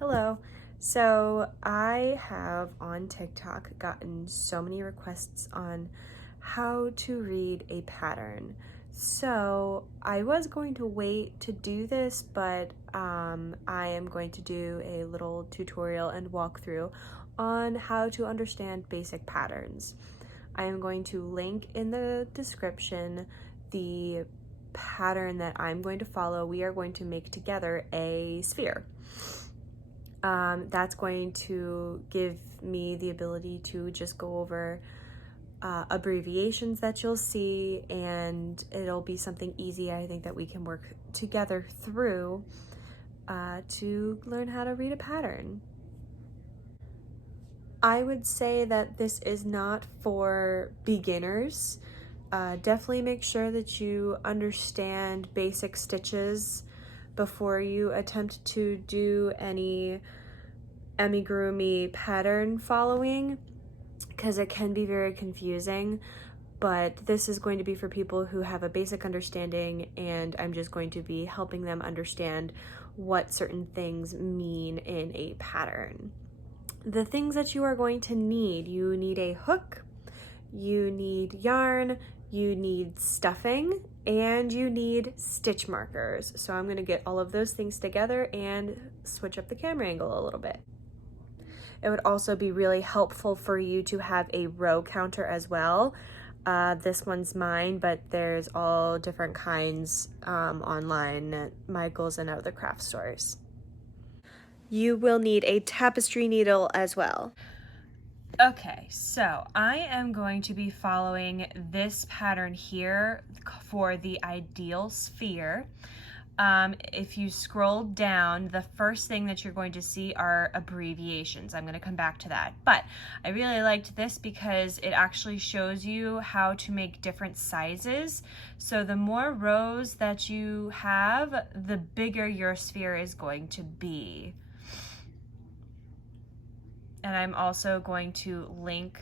Hello. So I have on TikTok gotten so many requests on how to read a pattern. So I was going to wait to do this, but I am going to do a little tutorial and walkthrough on how to understand basic patterns. I am going to link in the description the pattern that I'm going to follow. We are going to make together a sphere. That's going to give me the ability to just go over abbreviations that you'll see, and it'll be something easy, I think, that we can work together through to learn how to read a pattern. I would say that this is not for beginners. Definitely make sure that you understand basic stitches before you attempt to do any amigurumi pattern following, because it can be very confusing, but this is going to be for people who have a basic understanding, and I'm just going to be helping them understand what certain things mean in a pattern. The things that you are going to need: you need a hook, you need yarn, you need stuffing, and you need stitch markers. So I'm going to get all of those things together and switch up the camera angle a little bit. It would also be really helpful for you to have a row counter as well. This one's mine, but there's all different kinds online at Michael's and other craft stores. You will need a tapestry needle as well. Okay, so I am going to be following this pattern here for the ideal sphere. If you scroll down, the first thing that you're going to see are abbreviations. I'm going to come back to that, but I really liked this because it actually shows you how to make different sizes. So the more rows that you have, the bigger your sphere is going to be. And I'm also going to link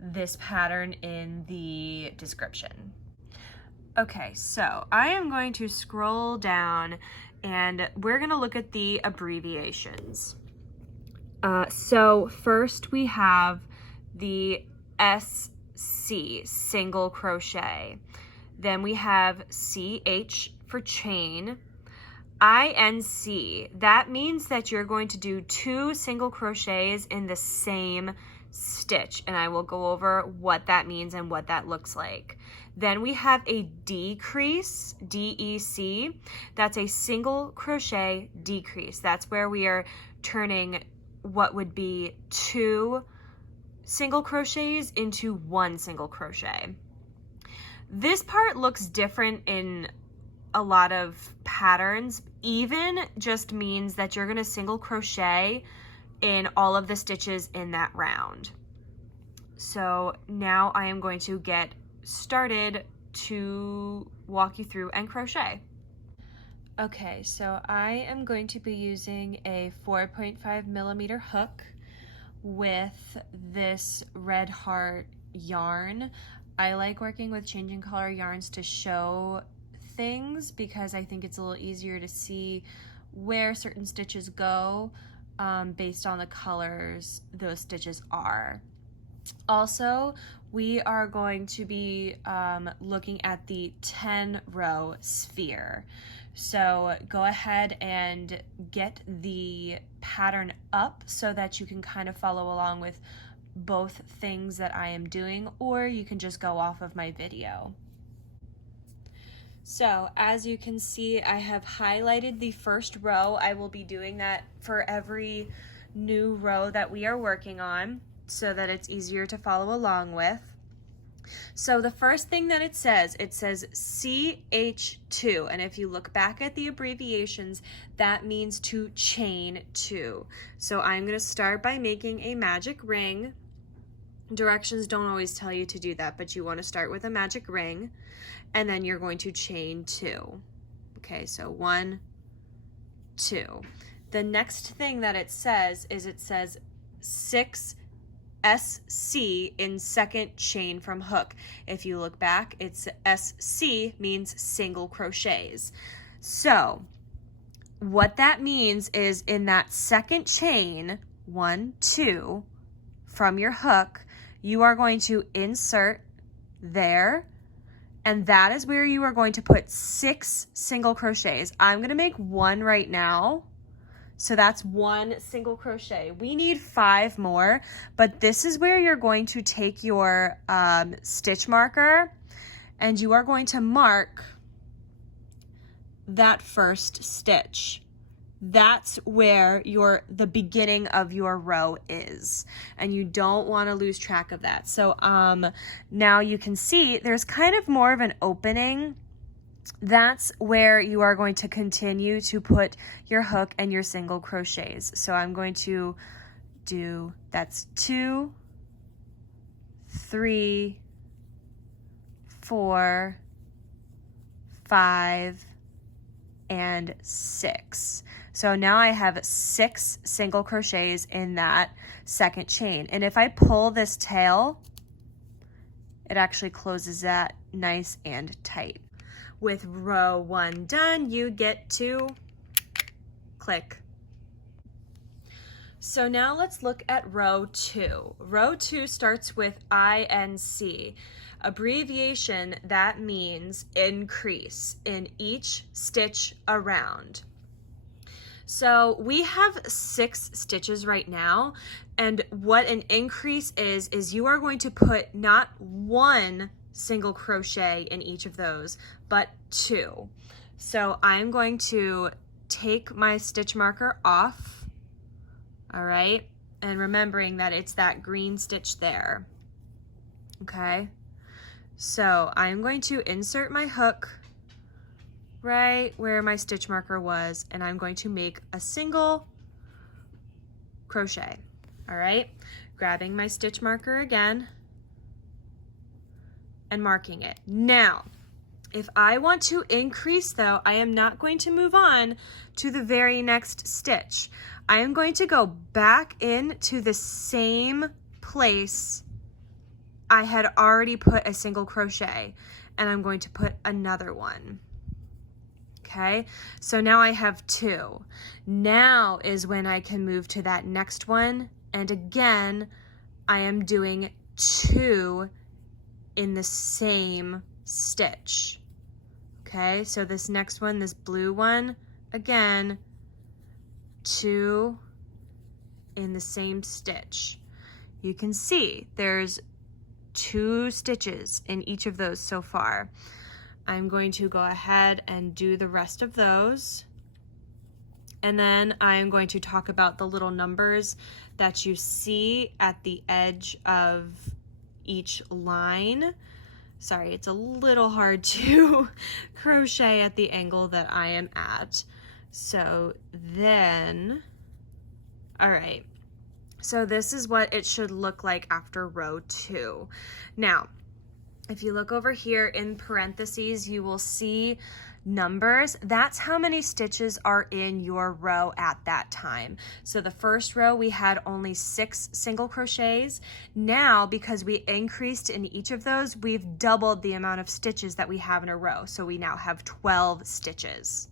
this pattern in the description. Okay, so I am going to scroll down and we're going to look at the abbreviations. So first we have the SC, single crochet. Then we have CH for chain. INC, that means that you're going to do 2 single crochets in the same stitch, and I will go over what that means and what that looks like. Then we have a decrease, DEC, that's a single crochet decrease. That's where we are turning what would be 2 single crochets into 1 single crochet. This part looks different in a lot of patterns. Even just means that you're going to single crochet in all of the stitches in that round. So now I am going to get started to walk you through and crochet. Okay, so I am going to be using a 4.5 millimeter hook with this red heart yarn. I like working with changing color yarns to show things because I think it's a little easier to see where certain stitches go based on the colors those stitches are. Also, we are going to be looking at the 10 row sphere. So go ahead and get the pattern up so that you can kind of follow along with both things that I am doing, or you can just go off of my video. So as you can see, I have highlighted the first row. I will be doing that for every new row that we are working on so that it's easier to follow along with. So the first thing that it says CH2, and if you look back at the abbreviations, that means to chain 2. So I'm going to start by making a magic ring. Directions don't always tell you to do that, but you want to start with a magic ring, and then you're going to chain 2. Okay, so 1, 2. The next thing that it says is 6 SC in second chain from hook. If you look back, it's SC means single crochets. So what that means is in that second chain, 1, 2, from your hook, you are going to insert there, and that is where you are going to put 6 single crochets. I'm going to make 1 right now. So that's 1 single crochet. We need 5 more, but this is where you're going to take your stitch marker and you are going to mark that first stitch. That's where the beginning of your row is, and you don't want to lose track of that. So now you can see there's kind of more of an opening. That's where you are going to continue to put your hook and your single crochets. So I'm going to do, that's 2, 3, 4, 5, and 6. So now I have 6 single crochets in that second chain. And if I pull this tail, it actually closes that nice and tight. With row 1 done, you get to click. So now let's look at row 2. Row 2 starts with INC. Abbreviation, that means increase in each stitch around. So we have 6 stitches right now, and what an increase is you are going to put not 1 single crochet in each of those, but 2. So I'm going to take my stitch marker off, all right, and remembering that it's that green stitch there, okay? So I'm going to insert my hook right where my stitch marker was, and I'm going to make a single crochet, all right? Grabbing my stitch marker again and marking it. Now, if I want to increase though, I am not going to move on to the very next stitch. I am going to go back into the same place I had already put a single crochet, and I'm going to put another one. Okay, so now I have 2. Now is when I can move to that next one, and again, I am doing 2 in the same stitch. Okay, so this next one, this blue one, again, 2 in the same stitch. You can see there's 2 stitches in each of those so far. I'm going to go ahead and do the rest of those, and then I am going to talk about the little numbers that you see at the edge of each line. Sorry, it's a little hard to crochet at the angle that I am at. So then, all right, so this is what it should look like after row 2. Now, if you look over here in parentheses, you will see numbers. That's how many stitches are in your row at that time. So the first row, we had only 6 single crochets. Now, because we increased in each of those, we've doubled the amount of stitches that we have in a row. So we now have 12 stitches.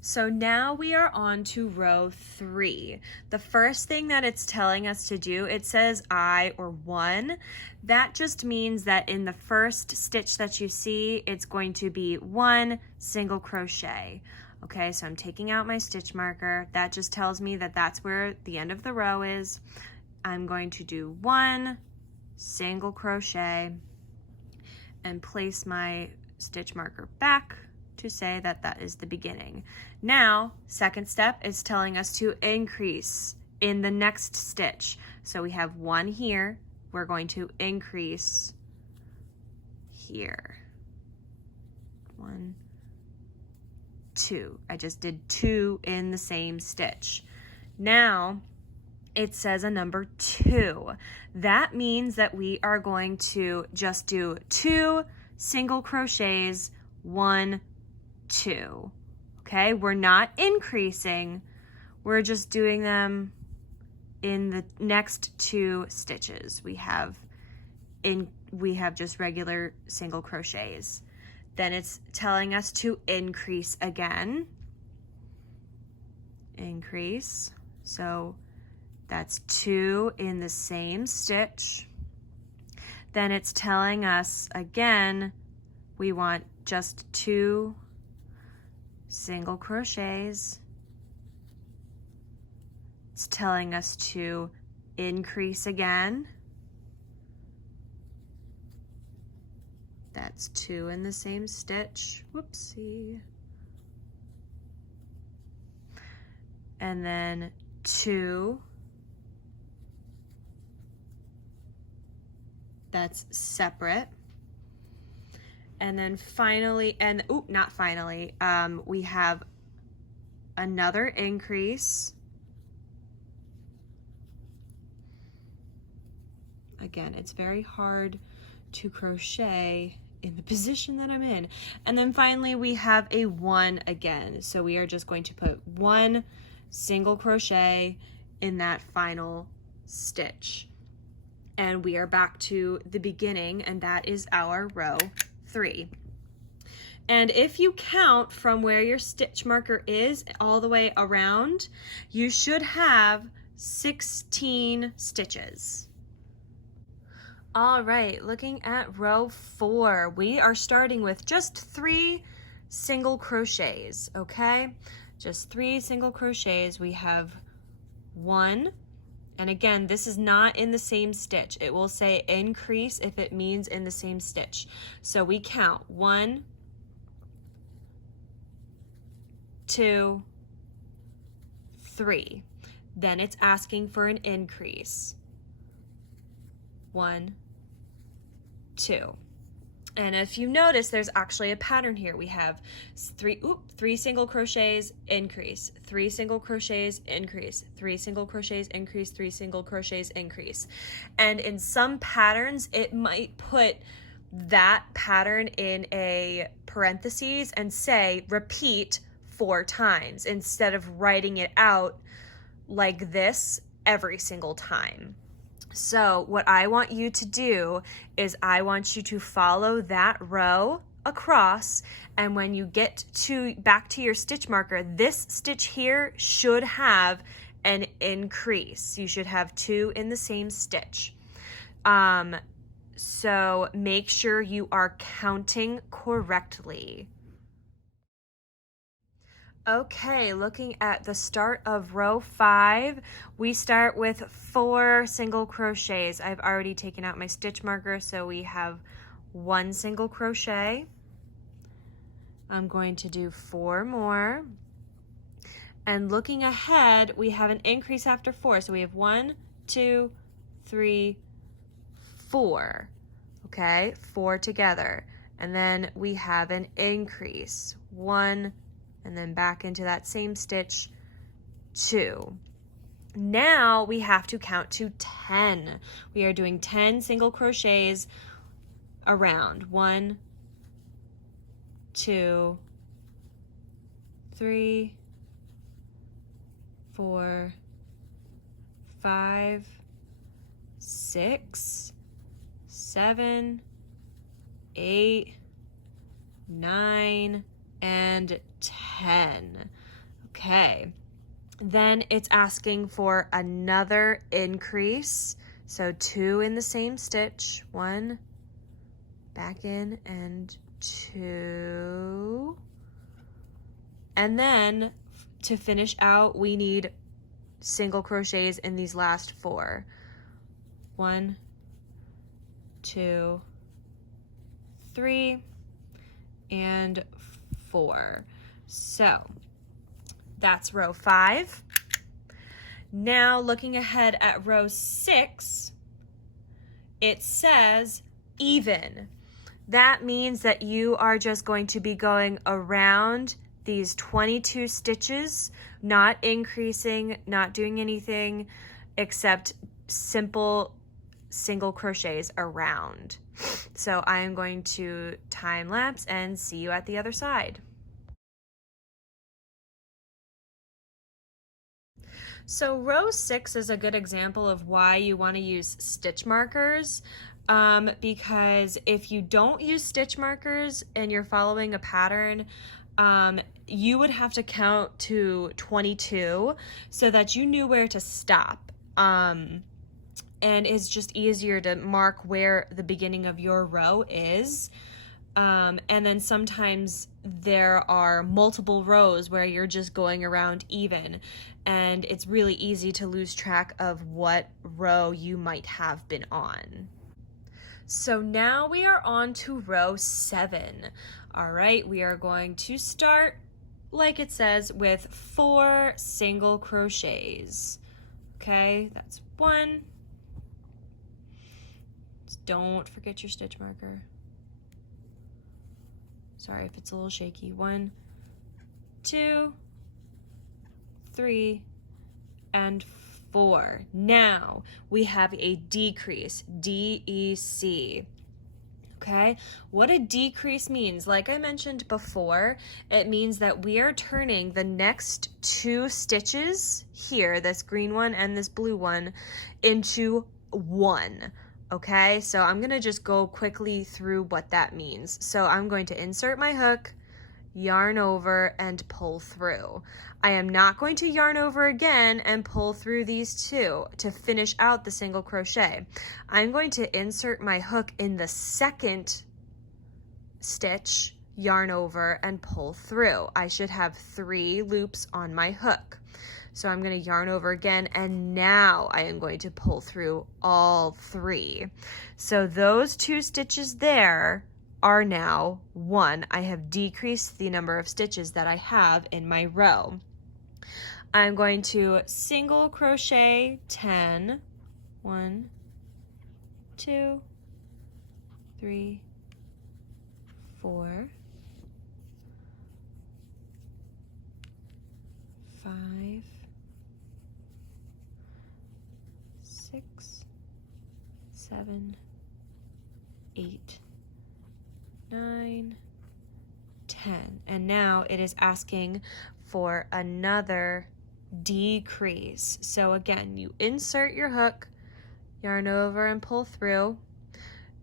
So now we are on to row 3. The first thing that it's telling us to do, it says I or 1. That just means that in the first stitch that you see, it's going to be 1 single crochet. Okay, so I'm taking out my stitch marker. That just tells me that that's where the end of the row is. I'm going to do 1 single crochet and place my stitch marker back to say that that is the beginning. Now, second step is telling us to increase in the next stitch. So we have 1 here, we're going to increase here. 1, 2. I just did 2 in the same stitch. Now, it says a number 2. That means that we are going to just do 2 single crochets, 1, 2. Okay, we're not increasing, we're just doing them in the next 2 stitches. We have just regular single crochets. Then it's telling us to increase again. increase. So that's 2 in the same stitch. Then it's telling us again, we want just 2 single crochets. It's telling us to increase again. That's 2 in the same stitch. Whoopsie. And then 2. That's separate. And then finally, and not finally, we have another increase. Again, it's very hard to crochet in the position that I'm in. And then finally we have a 1 again. So we are just going to put 1 single crochet in that final stitch. And we are back to the beginning, and that is our row 3. And if you count from where your stitch marker is all the way around, you should have 16 stitches. All right, looking at row 4, we are starting with just 3 single crochets, okay? Just 3 single crochets. We have 1, and again, this is not in the same stitch. It will say increase if it means in the same stitch. So we count 1, 2, 3. Then it's asking for an increase. 1, 2. And if you notice, there's actually a pattern here. We have 3 single crochets, increase, 3 single crochets, increase, 3 single crochets, increase, 3 single crochets, increase. And in some patterns, it might put that pattern in a parentheses and say repeat 4 times instead of writing it out like this every single time. So what I want you to do is I want you to follow that row across, and when you get back to your stitch marker, this stitch here should have an increase. You should have 2 in the same stitch. So make sure you are counting correctly. Okay, looking at the start of row 5, we start with 4 single crochets. I've already taken out my stitch marker, so we have 1 single crochet. I'm going to do 4 more. And looking ahead, we have an increase after 4. So we have 1, 2, 3, 4. Okay, 4 together. And then we have an increase. 1, and then back into that same stitch, 2. Now we have to count to 10. We are doing 10 single crochets around. 1, 2, 3, 4, 5, 6, 7, 8, 9, and 10. Okay, then it's asking for another increase. So 2 in the same stitch, 1, back in, and 2. And then to finish out, we need single crochets in these last 4. 1, 2, 3, and 4. So that's row 5. Now looking ahead at row 6, it says even. That means that you are just going to be going around these 22 stitches, not increasing, not doing anything except simple single crochets around. So I am going to time lapse and see you at the other side. So row 6 is a good example of why you want to use stitch markers, because if you don't use stitch markers and you're following a pattern, you would have to count to 22 so that you knew where to stop. And it's just easier to mark where the beginning of your row is. And then sometimes there are multiple rows where you're just going around even, and it's really easy to lose track of what row you might have been on. So now we are on to row 7. All right, we are going to start, like it says, with 4 single crochets. Okay, that's 1. Don't forget your stitch marker. Sorry if it's a little shaky. 1, 2, 3, and 4. Now we have a decrease, D-E-C. Okay, what a decrease means, like I mentioned before, it means that we are turning the next 2 stitches here, this green one and this blue one, into 1. Okay, so I'm gonna just go quickly through what that means. So I'm going to insert my hook, yarn over, and pull through. I am not going to yarn over again and pull through these 2 to finish out the single crochet. I'm going to insert my hook in the second stitch, yarn over, and pull through. I should have 3 loops on my hook. So I'm going to yarn over again, and now I am going to pull through all 3. So those 2 stitches there are now 1. I have decreased the number of stitches that I have in my row. I'm going to single crochet 10. 1, 2, 3, 4, 5, 6, 7, 8, 9, 10. And now it is asking for another decrease. So again, you insert your hook, yarn over and pull through,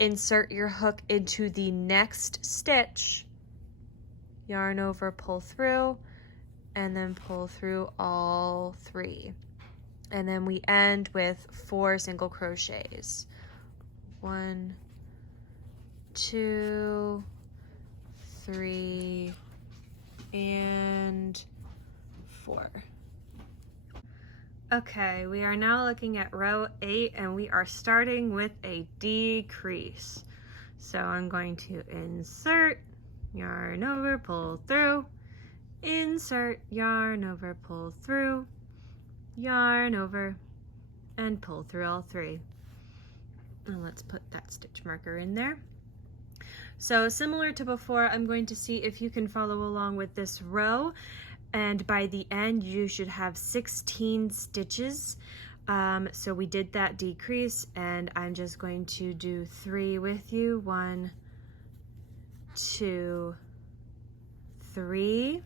insert your hook into the next stitch, yarn over, pull through, and then pull through all 3. And then we end with 4 single crochets. 1, 2, 3, and 4. Okay, we are now looking at row 8, and we are starting with a decrease. So I'm going to insert, yarn over, pull through, insert, yarn over, pull through, yarn over, and pull through all 3. And let's put that stitch marker in there. So similar to before, I'm going to see if you can follow along with this row, and by the end you should have 16 stitches. So we did that decrease, and I'm just going to do 3 with you. 1, 2, 3.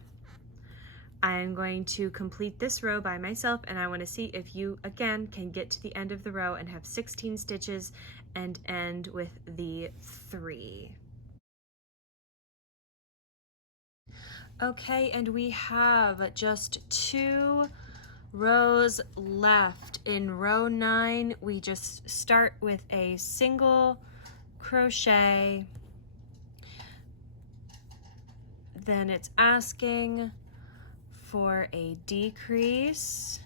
I'm going to complete this row by myself, and I want to see if you again can get to the end of the row and have 16 stitches and end with the 3. Okay, and we have just 2 rows left. In row 9, we just start with a single crochet. Then it's asking for a decrease,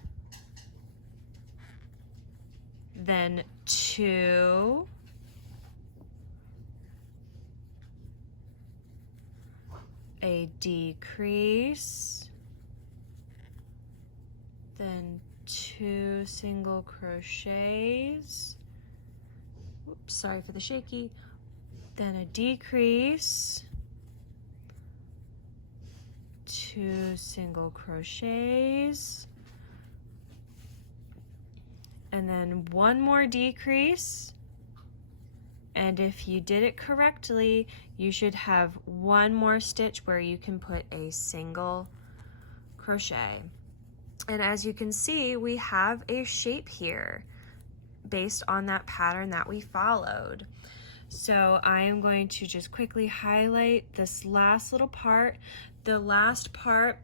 then 2, a decrease, then 2 single crochets, oops, sorry for the shaky, then a decrease, 2 single crochets, and then 1 more decrease. And if you did it correctly, you should have 1 more stitch where you can put a single crochet. And as you can see, we have a shape here based on that pattern that we followed. So I am going to just quickly highlight this last little part. the last part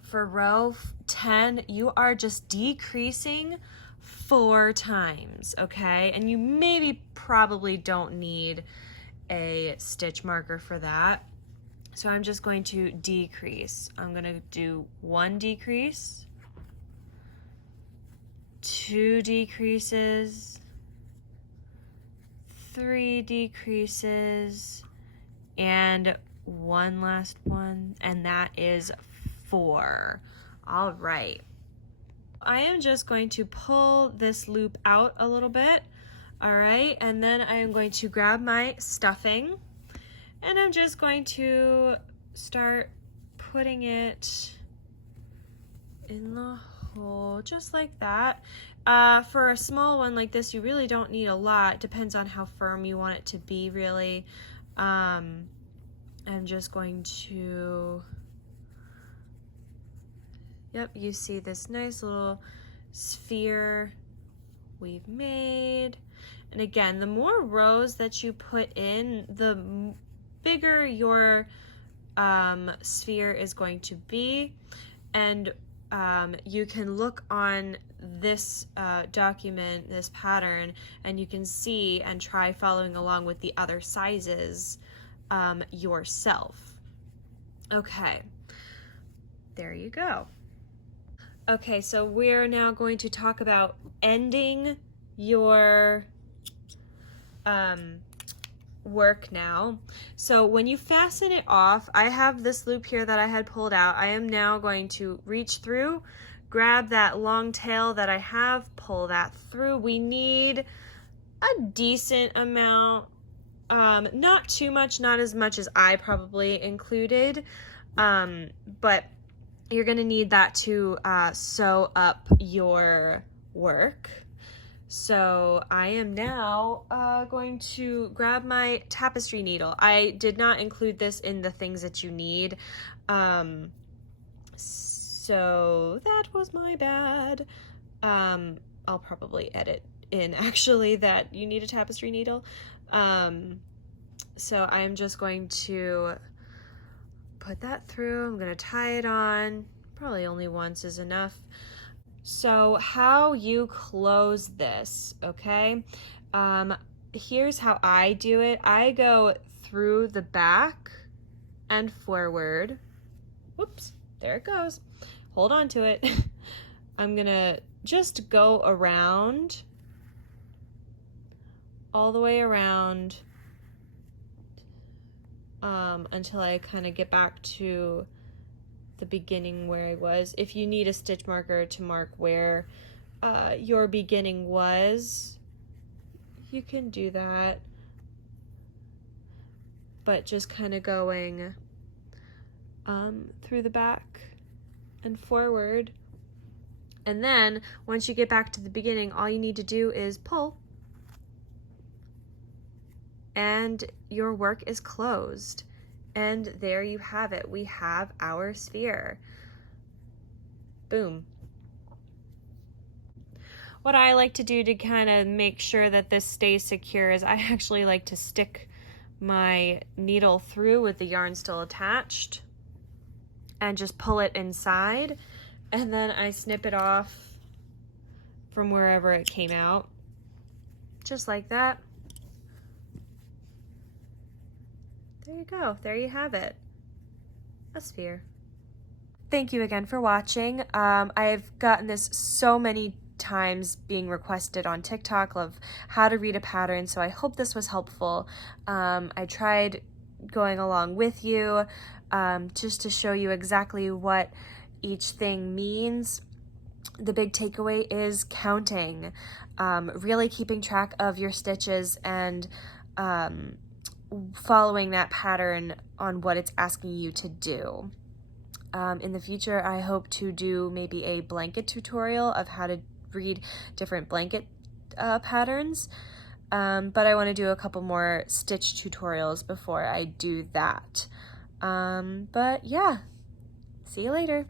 for row 10, you are just decreasing 4 times, okay? And you maybe probably don't need a stitch marker for that. So I'm just going to decrease. I'm going to do 1 decrease, 2 decreases, 3 decreases, and 1 last one, and that is 4. All right. I am just going to pull this loop out a little bit, all right, and then I am going to grab my stuffing, and I'm just going to start putting it in the hole, just like that. For a small one like this, you really don't need a lot. Depends on how firm you want it to be, really. I'm just going to, yep, you see this nice little sphere we've made. And again, the more rows that you put in, the bigger your sphere is going to be. And you can look on this document, this pattern, and you can see and try following along with the other sizes yourself. Okay, there you go. Okay, so we're now going to talk about ending your work now. So when you fasten it off, I have this loop here that I had pulled out. I am now going to reach through, grab that long tail that I have, pull that through. We need a decent amount, not too much, not as much as I probably included, but you're gonna need that to sew up your work. So I am now going to grab my tapestry needle. I did not include this in the things that you need, so that was my bad. I'll probably edit in actually that you need a tapestry needle. So I am just going to put that through. I'm going to tie it on. Probably only once is enough. So how you close this, okay? Here's how I do it. I go through the back and forward. Whoops, there it goes. Hold on to it. I'm gonna just go around, all the way around, until I kind of get back to the beginning where I was. If you need a stitch marker to mark where your beginning was, you can do that, but just kind of going through the back and forward. And then once you get back to the beginning, all you need to do is pull, and your work is closed. And there you have it. We have our sphere. Boom. What I like to do to kind of make sure that this stays secure is I actually like to stick my needle through with the yarn still attached and just pull it inside, and then I snip it off from wherever it came out, just like that. There you go. There you have it. A sphere. Thank you again for watching. I've gotten this so many times being requested on TikTok of how to read a pattern, so I hope this was helpful. I tried going along with you just to show you exactly what each thing means. The big takeaway is counting, really keeping track of your stitches and following that pattern on what it's asking you to do. In the future, I hope to do maybe a blanket tutorial of how to read different blanket patterns, but I want to do a couple more stitch tutorials before I do that. But yeah, see you later.